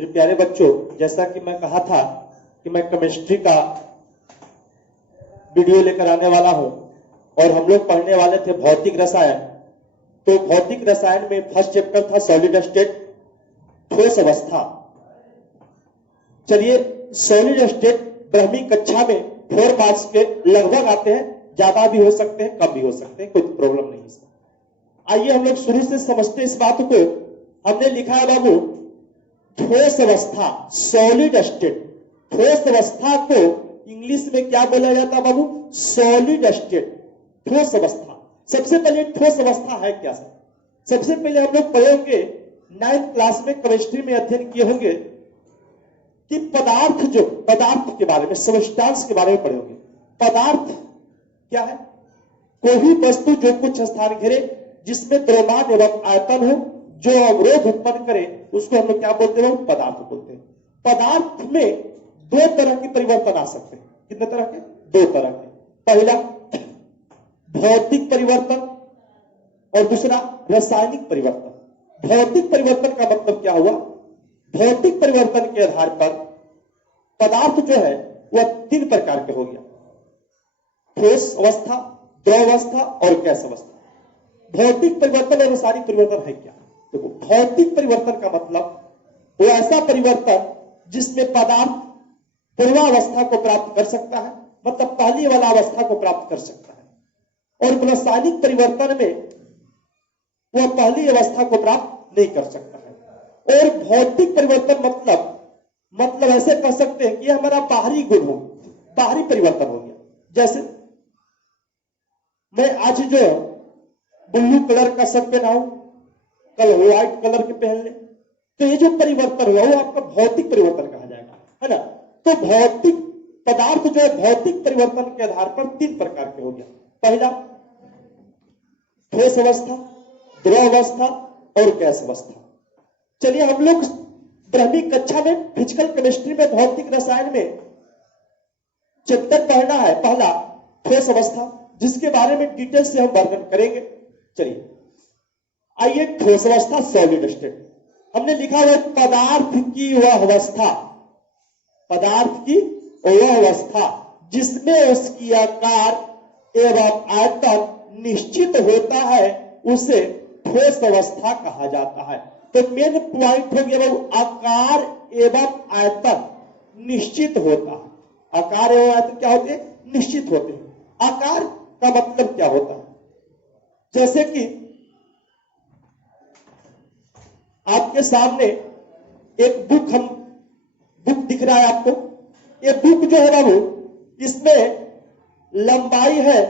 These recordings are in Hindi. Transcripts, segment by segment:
मेरे प्यारे बच्चों, जैसा कि मैं कहा था कि मैं केमिस्ट्री का वीडियो लेकर आने वाला हूं और हम लोग पढ़ने वाले थे भौतिक रसायन। तो भौतिक रसायन में फर्स्ट चैप्टर था सॉलिड स्टेट, ठोस अवस्था। चलिए, सॉलिड स्टेट ब्रह्मी कक्षा में 4 मार्क्स के लगभग आते हैं, ज्यादा भी हो सकते हैं, कम भी हो सकते हैं, कोई प्रॉब्लम नहीं इसमें। आइए हम लोग शुरू से समझते इस बात को। हमने लिखा है बाबू ठोस अवस्था, सॉलिड स्टेट। ठोस अवस्था को इंग्लिश में क्या बोला जाता है बाबू? सॉलिड स्टेट, ठोस अवस्था। सबसे पहले ठोस अवस्था है क्या सर? सबसे पहले हम लोग पढ़े होंगे 9th क्लास में केमिस्ट्री में अध्ययन किए होंगे कि पदार्थ के बारे में, सब्सटेंस के बारे में पढ़े होंगे। पदार्थ क्या है? कोई भी वस्तु जो कुछ स्थान घेरे, जिसमें द्रव्यमान एवं आयतन हो, जो अवरोध उत्पन्न करे, उसको हम लोग क्या बोलते हैं? पदार्थ बोलते हैं। पदार्थ में 2 तरह के परिवर्तन आ सकते हैं। कितने तरह के? 2 तरह के। पहला भौतिक परिवर्तन और दूसरा रासायनिक परिवर्तन। भौतिक परिवर्तन का मतलब क्या हुआ? भौतिक परिवर्तन के आधार पर पदार्थ जो है वह 3 प्रकार के हो गया: ठोस अवस्था, द्रव अवस्था और गैस अवस्था। भौतिक परिवर्तन और रासायनिक परिवर्तन है क्या? देखो, भौतिक परिवर्तन का मतलब वो ऐसा परिवर्तन जिसमें पदार्थ पूर्वावस्था को प्राप्त कर सकता है, मतलब पहली वाला अवस्था को प्राप्त कर सकता है। और रासायनिक परिवर्तन में वह पहली अवस्था को प्राप्त नहीं कर सकता है। और भौतिक परिवर्तन मतलब ऐसे कह सकते हैं कि यह हमारा बाहरी गुण हो, बाहरी परिवर्तन हो गया। जैसे मैं आज जो ब्लू कलर का शर्ट पहना हूं, कल व्हाइट कलर के पहन ले, तो ये जो परिवर्तन हुआ वो आपका भौतिक परिवर्तन कहा जाएगा, है ना? तो भौतिक पदार्थ जो है भौतिक परिवर्तन के आधार पर 3 प्रकार के हो गया। पहला ठोस अवस्था, द्रव अवस्था और गैस अवस्था। चलिए, हम लोग ब्रह्मी कक्षा में फिजिकल केमिस्ट्री में भौतिक रसायन में चैप्टर पढ़ना है पहला ठोस अवस्था, जिसके बारे में डिटेल से हम वर्णन करेंगे। चलिए आइए, ठोस अवस्था, सॉलिड स्टेट। हमने लिखा हुआ पदार्थ की वह अवस्था, पदार्थ की वह अवस्था जिसमें उसकी आकार एवं आयतन निश्चित होता है, उसे ठोस अवस्था कहा जाता है। तो मेन पॉइंट हो गया आकार एवं आयतन निश्चित होता है। आकार एवं आयतन क्या होते हैं? निश्चित होते हैं। आकार का मतलब क्या होता है? जैसे कि आपके सामने एक बुक दिख रहा है आपको। ये बुक जो है बाबू, इसमें लंबाई है,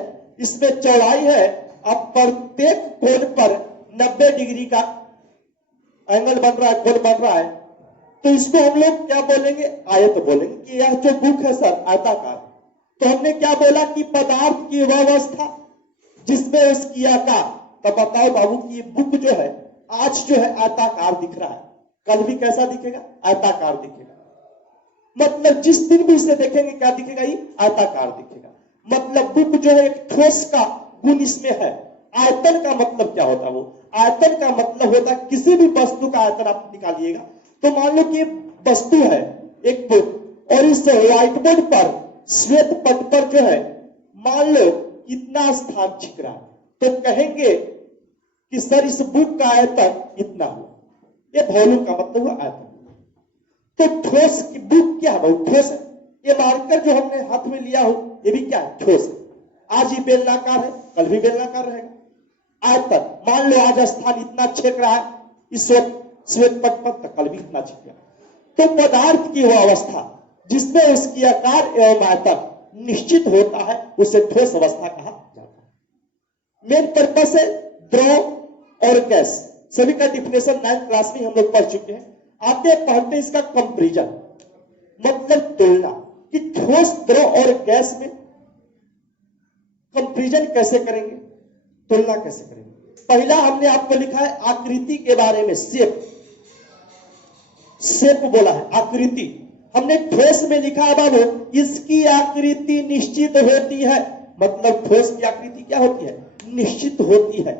इसमें चौड़ाई है। अब प्रत्येक कोण पर 90 डिग्री का एंगल बन रहा है, कोण बन रहा है। तो इसको हम लोग क्या बोलेंगे? आयत बोलेंगे कि यह जो बुक है सर आयताकार। तो हमने क्या बोला कि पदार्थ की वह अवस्था जिसमें उसकी आकार। तो बताओ बाबू कि ये बुक जो है आज जो है आयताकार दिख रहा है, कल भी कैसा दिखेगा? आयताकार दिखेगा। मतलब जिस दिन भी इसे देखेंगे क्या दिखेगा? ये आयताकार दिखेगा। मतलब बुक जो है एक ठोस का गुण इसमें है। आयतन का मतलब क्या होता है? वो आयतन का मतलब होता है किसी भी वस्तु का आयतन आप निकालिएगा। तो मान लो कि वस्तु है एक बुक, और इस व्हाइट बोर्ड पर श्वेत पट पर जो है मान लो इतना स्थान छिक रहा है, तो कहेंगे कि सर इस बुक का आयतन इतना हुआ। ये वॉल्यूम का मतलब हुआ आयतन। तो ठोस की बुक क्या है? ठोस है। ये मार्कर जो हमने हाथ में लिया हो, ये भी क्या है? ठोस है। आज ही बेलनाकार है, कल भी बेलनाकार रहेगा। आयतन मान लो आज स्थान इतना छेक रहा है इस वक्त श्वेत पट पर, तो कल भी इतना छिकेगा। तो पदार्थ की वह अवस्था जिसमें उसकी आकार एवं आयतन निश्चित होता है, उसे ठोस अवस्था कहा जाता है। मेन पर्पस है द्रव और गैस, सभी का डिफिनेशन 9th क्लास में हम लोग पढ़ चुके हैं। आते पढ़ते इसका कंपैरिजन, मतलब तुलना, कि ठोस, द्रव और गैस में कंपैरिजन कैसे करेंगे, तुलना कैसे करेंगे। पहला हमने आपको लिखा है आकृति के बारे में, शेप बोला है, आकृति। हमने ठोस में लिखा है बाबू इसकी आकृति निश्चित होती है। मतलब ठोस की आकृति क्या होती है? निश्चित होती है।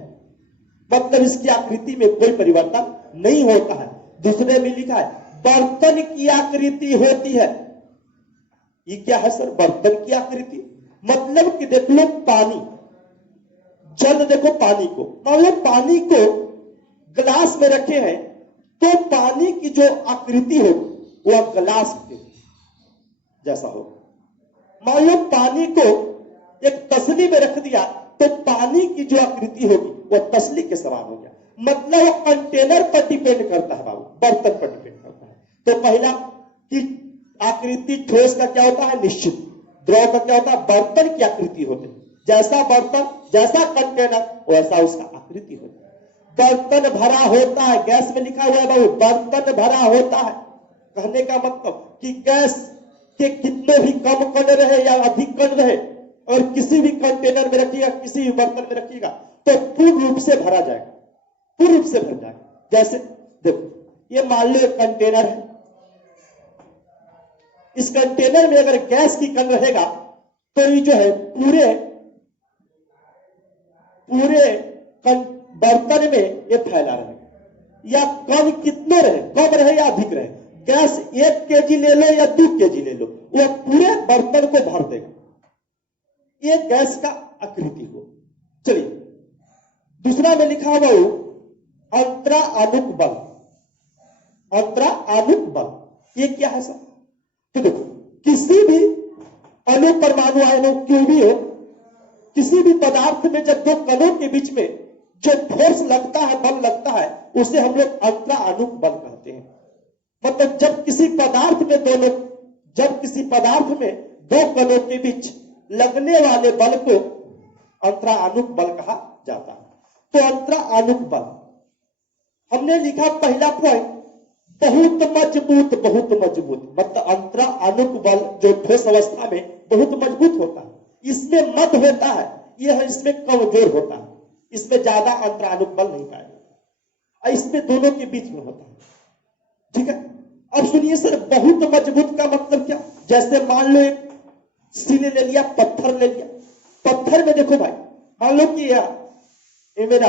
मतलब इसकी आकृति में कोई परिवर्तन नहीं होता है। दूसरे में लिखा है बर्तन की आकृति होती है। ये क्या है सर? बर्तन की आकृति मतलब कि देख लो पानी, जल देखो पानी को, मान लो पानी को ग्लास में रखे हैं तो पानी की जो आकृति होगी वह ग्लास के जैसा हो। मान लो पानी को एक तसली में रख दिया तो पानी की जो आकृति होगी वह तसली के समान हो गया। मतलब कंटेनर पर डिपेंड करता है बाबू, बर्तन पर डिपेंड करता है। तो पहला कि आकृति ठोस का क्या होता है? निश्चित। द्रव का क्या होता है? बर्तन की आकृति होती है। जैसा बर्तन, जैसा कंटेनर, वैसा उसका आकृति होती है। बर्तन भरा होता है, गैस में लिखा हुआ है बाबू, बर्तन भरा होता है। कहने का मतलब कि गैस के कितने भी कम कण रहे या अधिक कण रहे और किसी भी कंटेनर में रखिएगा, किसी भी बर्तन में रखिएगा तो पूर्ण रूप से भरा जाएगा, पूर्ण रूप से भर जाएगा। जैसे देखो ये मान लो एक कंटेनर है, इस कंटेनर में अगर गैस की कण रहेगा तो ये जो है पूरे बर्तन में ये फैला रहेगा। या कण कितने रहे, कम रहे या अधिक रहे, गैस 1 केजी ले लो या 2 केजी ले लो, वह पूरे बर्तन को भर देगा। ये गैस का आकृति हो। चलिए दूसरा में लिखा हुआ अंतरानुक बल। अंतरानुक बल ये क्या है सर? तो देखो किसी भी अणु, परमाणु, आयनों क्यों भी हो, किसी भी पदार्थ में जब दो कणों के बीच में जो फोर्स लगता है, बल लगता है, उसे हम लोग अंतरानुक बल कहते हैं। मतलब जब किसी पदार्थ में दो कणों के बीच लगने वाले बल को अंतरानुक बल कहा जाता है। तो अंतरानुक बल हमने लिखा पहला पॉइंट, बहुत मजबूत, बहुत मजबूत। मतलब अंतरानुक बल जो ठोस अवस्था में बहुत मजबूत होता है, इसमें मद होता है, यह इसमें कमजोर होता है, इसमें ज्यादा अंतरानुक बल नहीं पाएगा, इसमें दोनों के बीच में होता है। ठीक है, अब सुनिए सर, बहुत मजबूत का मतलब क्या? जैसे मान लो एक सिले ले लिया, पत्थर ले लिया, पत्थर में देखो भाई, मान लो कि ये मेरा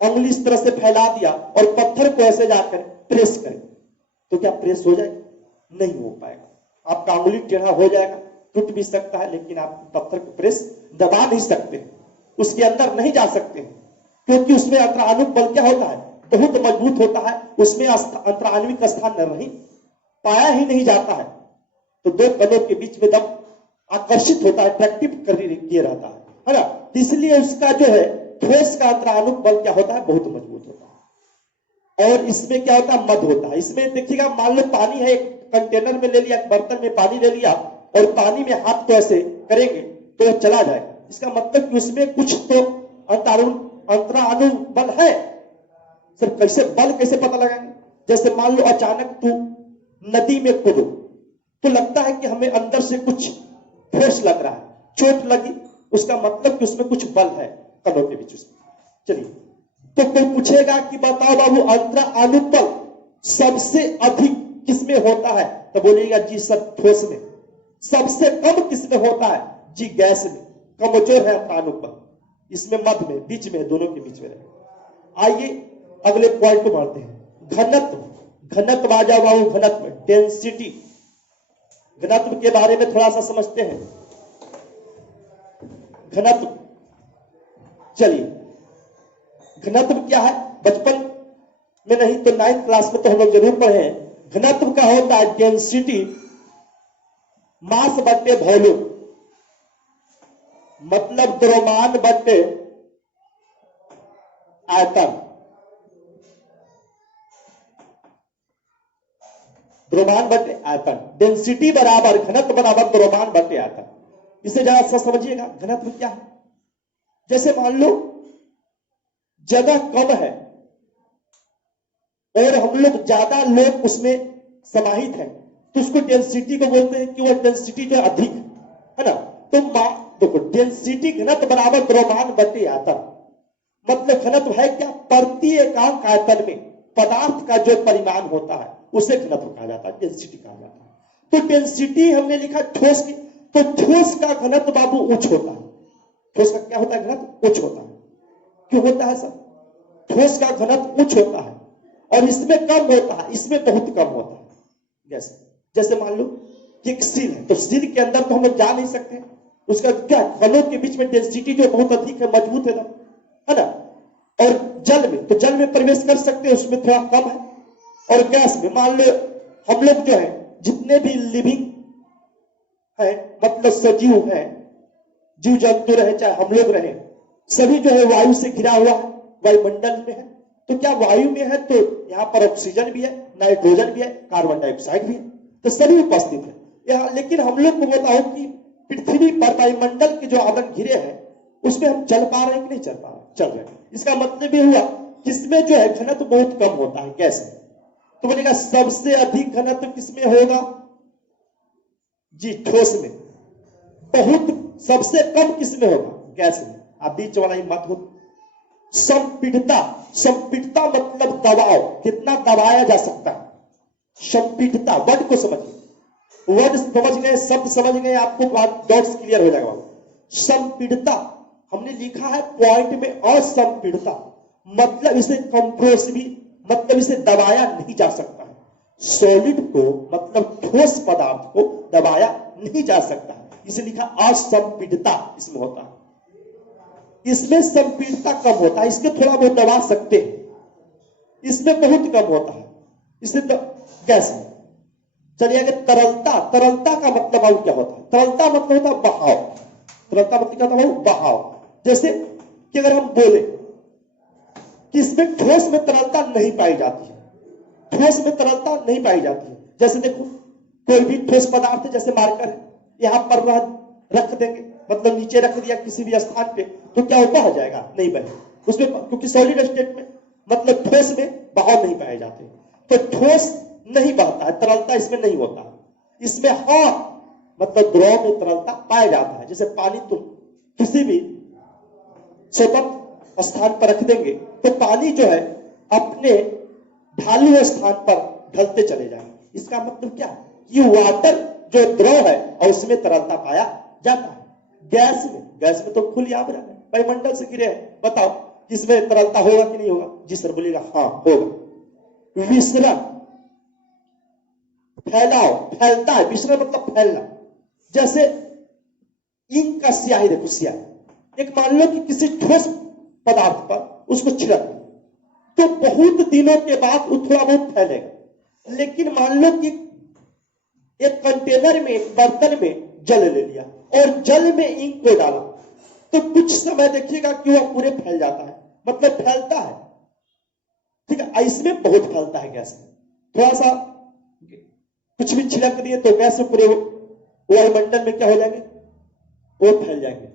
उंगली इस तरह से फैला दिया और पत्थर को ऐसे जाकर प्रेस करें तो क्या प्रेस हो जाएगा? नहीं हो पाएगा। आपका उंगली टेढ़ा हो जाएगा, टूट भी सकता है, लेकिन आप पत्थर को प्रेस दबा नहीं सकते, उसके अंदर नहीं जा सकते, क्योंकि उसमें अंतरानुक बल क्या होता है? बहुत मजबूत होता है, उसमें अंतरान्विक स्थान नहीं पाया ही नहीं जाता है। तो दो कणों के बीच में दम आकर्षित होता है, अट्रैक्टिव किए रहता है ना। इसलिए उसका जो है ठोस का अंतरानुक बल क्या होता है? बहुत मजबूत होता है। और इसमें क्या होता है? मद होता है। इसमें देखिएगा, मान लो पानी है, एक कंटेनर में ले लिया, बर्तन में पानी ले लिया और पानी में हाथ को ऐसे करेंगे तो यह चला जाएगा। इसका मतलब कि उसमें कुछ तो अंतरानुक बल है। सर कैसे बल कैसे पता लगाएंगे? जैसे मान लो अचानक तू नदी में कूदो तो लगता है कि हमें अंदर से कुछ फोर्स लग रहा है, चोट लगी, उसका मतलब कि उसमें कुछ बल है कणों के बीच। चलिए, तो कोई पूछेगा कि बताओ बाबू अंतरानुक बल सबसे अधिक किसमें होता है? तो बोलिएगा जी सर ठोस में। सबसे कम किसमें होता है? जी गैस में। कमजोर है अंतरानुक बल, इसमें मध्य में, बीच में, दोनों के बीच में रहे। आइए अगले पॉइंट को बढ़ते हैं। घनत्व। घनत्व आ जाओ बाबू, घनत्व, डेंसिटी। घनत्व के बारे में थोड़ा सा समझते हैं। घनत्व, चलिए घनत्व क्या है? बचपन में नहीं तो 9th क्लास में तो हम लोग जरूर पढ़े हैं। घनत्व का होता है डेंसिटी मास बट्टे वॉल्यूम, मतलब द्रव्यमान बट्टे आयतन। द्रव्यमान बट्टे आयतन, डेंसिटी बराबर घनत्व बराबर द्रव्यमान बट्टे आयतन। इसे जरा सा समझिएगा, घनत्व क्या है? जैसे मान लो जगह कम है और हम लोग ज्यादा लोग उसमें समाहित हैं, तो उसको डेंसिटी को बोलते हैं कि वो डेंसिटी जो अधिक है ना। तो देखो डेंसिटी घनत्व बराबर द्रव्यमान बट्टे आयतन, मतलब घनत्व है क्या? प्रति एकांक आयतन में पदार्थ का जो परिमाण होता है उसे घनत्व कहा जाता है, डेंसिटी कहा जाता है। तो डेंसिटी हमने लिखा ठोस की, तो ठोस का घनत्व बाबू उच्च होता है। ठोस का क्या होता है? घनत्व उच्च होता है। क्यों होता है सर? ठोस का घनत्व उच्च होता है और इसमें कम होता है, इसमें बहुत कम होता है गैस। जैसे मान लो कि एक सील है, तो सील के अंदर तो हम लोग जा नहीं सकते, उसका क्या कणों के बीच में डेंसिटी जो बहुत अधिक है, मजबूत है ना। और जल में, तो जल में प्रवेश कर सकते हैं, उसमें थोड़ा कम है। और गैस में मान लो हम लोग जो है जितने भी लिविंग है, मतलब सजीव है, जीव जंतु रहे चाहे हम लोग रहे, सभी जो है वायु से घिरा हुआ है, वायुमंडल में है। तो क्या वायु में है तो यहाँ पर ऑक्सीजन भी है, नाइट्रोजन भी है, कार्बन डाइऑक्साइड भी है, तो सभी उपस्थित है यहाँ। लेकिन हम लोग को बताओ कि पृथ्वी पर वायुमंडल के जो आवरण घिरे हैं उसमें हम चल पा रहे हैं कि नहीं चल पा रहे? चल रहे हैं। इसका मतलब ये हुआ कि इसमें जो है घनत्व बहुत कम होता है गैस में। तो बोलेगा सबसे अधिक घनत्व किसमें होगा? जी ठोस में। बहुत सबसे कम किसमें होगा? गैस में। आप बीच वाला ही मत हो। संपीड़ितता, संपीड़ितता मतलब दबाव, कितना दबाया जा सकता है। संपीड़ितता वर्ड को समझिए, वर्ड समझ गए, शब्द समझ गए, आपको बात डॉट्स क्लियर हो जाएगा। संपीड़ितता हमने लिखा है पॉइंट में, असंपीड़ितता मतलब इसे कंप्रेस भी, मतलब इसे दबाया नहीं जा सकता है। सॉलिड को मतलब ठोस पदार्थ को दबाया नहीं जा सकता है, इसे लिखा असंपीड़ितता इसमें होता है। इसमें संपीड़ितता कम होता है, इसके थोड़ा बहुत दबा सकते हैं, इसमें बहुत कम होता है, इसे गैस में। चलिए आगे तरलता, तरलता का मतलब और क्या होता है? तरलता मतलब होता है बहाव। तरलता मतलब क्या होता है? बहाव। जैसे कि अगर हम बोले कि इसमें ठोस में तरलता नहीं पाई जाती है, ठोस में तरलता नहीं पाई जाती है। जैसे देखो कोई भी ठोस पदार्थ है, जैसे मार्कर है, यहां पर रख देंगे, मतलब नीचे रख दिया किसी भी स्थान पे, तो क्या होता है? जाएगा नहीं बने उसमें, क्योंकि सॉलिड स्टेट में मतलब ठोस में बहाव नहीं पाए जाते, तो ठोस नहीं बहता है, तरलता इसमें नहीं होता है। इसमें हाँ मतलब द्रव में तरलता पाया जाता है। जैसे पानी तुम किसी भी स्वतंत्र स्थान पर रख देंगे तो पानी जो है अपने ढालू स्थान पर ढलते चले जाएंगे। इसका मतलब क्या? ये वाटर जो द्रव है और उसमें तरलता पाया जाता है। गैस में, गैस में तो खुली आवरण है, वायुमंडल से घिरे हैं, बताओ इसमें तरलता होगा कि नहीं होगा? जी सर बोलेगा हाँ होगा। विसरण, फैलाव, फैलता है, विसरण मतलब फैलना। जैसे इंक का स्याही, देखो स्याही, एक मान लो कि किसी ठोस पदार्थ पर उसको छिड़क तो बहुत दिनों के बाद वो थोड़ा बहुत फैलेगा। लेकिन मान लो कि एक कंटेनर में, एक बर्तन में जल ले लिया और जल में इंक को डाला, तो कुछ समय देखिएगा कि वह पूरे फैल जाता है, मतलब फैलता है। ठीक है, इसमें बहुत फैलता है गैस में। थोड़ा सा कुछ भी छिड़क दिए तो गैस में पूरे वायुमंडल में क्या हो जाएंगे? वो फैल जाएंगे,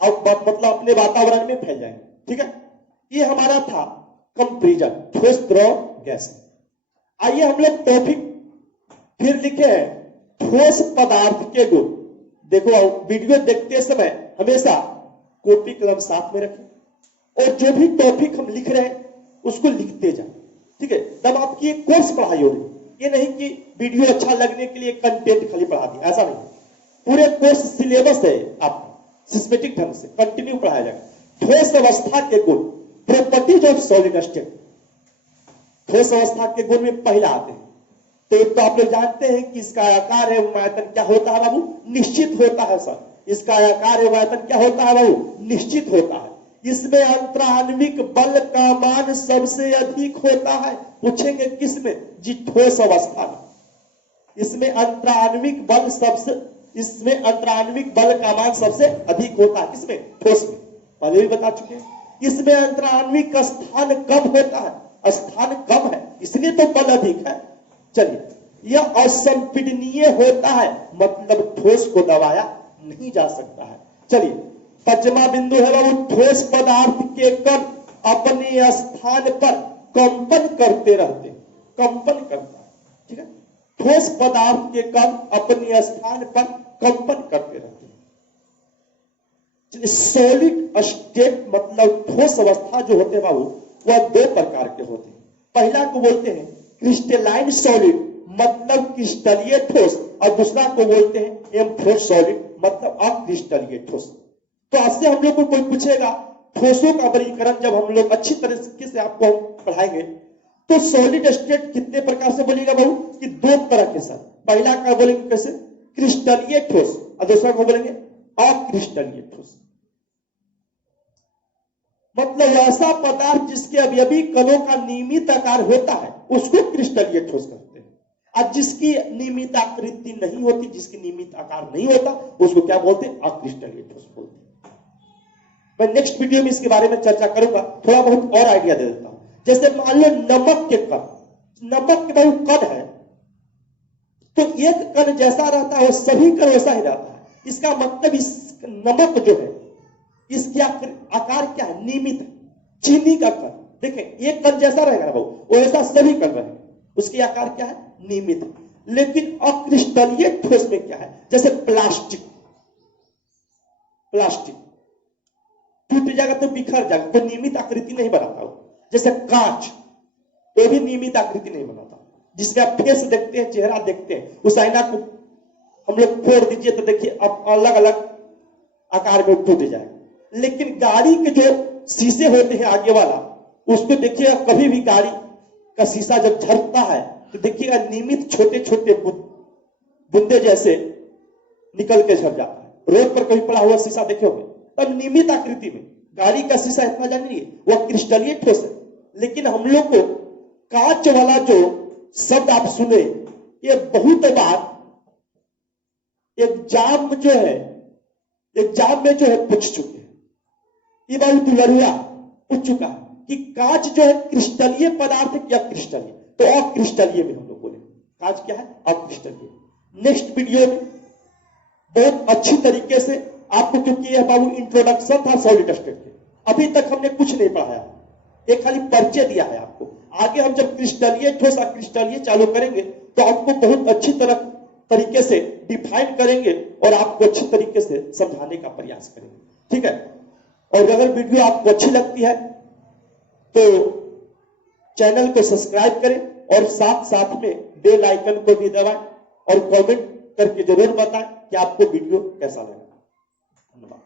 अब मतलब अपने वातावरण में फैल जाएंगे। ठीक है, ये हमारा था कंपैरिजन ठोस द्रव गैस। आइए हम लोग टॉपिक फिर लिखे हैं ठोस पदार्थ के गुण। देखो वीडियो देखते समय हमेशा कॉपी कलम साथ में रखें और जो भी टॉपिक हम लिख रहे हैं उसको लिखते जाए। ठीक है, तब आपकी एक कोर्स पढ़ाई होगी। ये नहीं कि वीडियो अच्छा लगने के लिए कंटेंट खाली पढ़ा दिया, ऐसा नहीं। पूरे कोर्स सिलेबस है, आप सिस्टेमेटिक ढंग से कंटिन्यू पढ़ाया जाएगा। ठोस अवस्था के गुण, प्रॉपर्टीज ऑफ सॉलिड स्टेट। ठोस अवस्था के गुण में पहला आते हैं तो एक तो आप लोग जानते हैं कि इसका आकार एवं आयतन क्या होता है बाबू? निश्चित होता है सर। इसका आकार एवं आयतन क्या होता है बाबू? निश्चित होता है। इसमें अंतराण्विक बल का मान सबसे अधिक होता है। पूछेंगे किसमें? जी ठोस अवस्था में। इसमें अंतराण्विक बल सबसे, इसमें अंतराण्विक बल का मान सबसे अधिक होता है। किसमें? ठोस में, पहले भी बता चुके हैं। इसमें अंतराण्विक स्थान कम होता है, स्थान कम है इसलिए तो बल अधिक है। चलिए, यह असंपीडनीय होता है, मतलब ठोस को दबाया नहीं जा सकता है। चलिए, पांचवा बिंदु है बाबू, ठोस पदार्थ के कण अपने स्थान पर कंपन करते रहते, कंपन करता है। ठीक है, ठोस पदार्थ के कण अपने स्थान पर कंपन करते रहते हैं। चलिए, सॉलिड स्टेट मतलब ठोस अवस्था जो होते हैं बाबू, वह दो प्रकार के होते हैं। पहला को बोलते हैं क्रिस्टलाइन सॉलिड, मतलब क्रिस्टलीय ठोस, और दूसरा को बोलते हैं एम्फोर्स सॉलिड, मतलब अक्रिस्टलीय ठोस। तो आज से हम लोग को कोई पूछेगा ठोसों का वर्गीकरण, जब हम लोग अच्छी तरीके से आपको पढ़ाएंगे तो सॉलिड स्टेट कितने प्रकार से बोलेगा बाबू कि दो तरह के साथ। पहला का बोलेंगे कैसे, क्रिस्टलीय ठोस, और दूसरा को बोलेंगे अक्रिस्टलीय ठोस। मतलब ऐसा पदार्थ जिसके अवयवी कणों का नियमित आकार होता है उसको क्रिस्टलीय ठोस कहते हैं, और जिसकी नियमित आकृति नहीं होती, जिसकी नियमित आकार नहीं होता, उसको क्या बोलते हैं, अक्रिस्टलीय ठोस बोलते हैं। मैं नेक्स्ट वीडियो में इसके बारे में चर्चा करूंगा, थोड़ा बहुत और आइडिया दे देता हूं। जैसे मान लो नमक के कण, नमक के बहुत कण है, तो एक कण जैसा रहता है सभी कण वैसा ही रहता है। इसका मतलब इस नमक जो है इसका आकार क्या है, नियमित है। चीनी का कण देखें, एक कण जैसा रहेगा ना बाबू, वैसा सभी कण रहे, उसके आकार क्या है, नियमित है। लेकिन अक्रिस्टलीय ठोस में क्या है, जैसे प्लास्टिक, प्लास्टिक टूट जाएगा तो बिखर जाएगा, तो नियमित आकृति नहीं बनाता हो। जैसे कांच, तो भी नियमित आकृति नहीं बनाता। जिसका फेस देखते हैं, चेहरा देखते हैं, उस आईना को हम लोग फोड़ दीजिए तो देखिए अब अलग अलग आकार में टूट जाएगा। लेकिन गाड़ी के जो शीशे होते हैं आगे वाला, उसको देखिएगा कभी भी गाड़ी का शीशा जब झरता है तो देखिएगा नियमित छोटे छोटे बूंदे जैसे निकल के झर जाता है। रोड पर कभी पड़ा हुआ शीशा देखे होंगे, तब नियमित आकृति में गाड़ी का शीशा इतना जानिए वह क्रिस्टलीय ठोस है। लेकिन हम लोग को कांच वाला जो शब्द आप सुने, ये बहुत बार एग्जाम जो है, एग्जाम में जो है पूछ चुके हैं, ये बहुत दुलरुआ पूछ चुका है कि कांच जो है क्रिस्टलीय पदार्थ है क्या क्रिस्टलीय, तो अक्रिस्टलीय में हम लोग बोले कांच क्या है, अक्रिस्टलीय। नेक्स्ट वीडियो में बहुत अच्छी तरीके से आपको, क्योंकि यह बाबू इंट्रोडक्शन था सॉलिड स्टेट के, अभी तक हमने कुछ नहीं पढ़ाया, एक खाली परिचय दिया है आपको। आगे हम जब क्रिस्टलीय ठोस अक्रिस्टलीय चालू करेंगे तो आपको बहुत अच्छी तरीके से डिफाइन करेंगे और आपको अच्छी तरीके से समझाने का प्रयास करेंगे, ठीक है। और अगर वीडियो आपको अच्छी लगती है तो चैनल को सब्सक्राइब करें और साथ साथ में बेल आइकन को भी दबाएं और कमेंट करके जरूर बताएं कि आपको वीडियो कैसा लगा। धन्यवाद।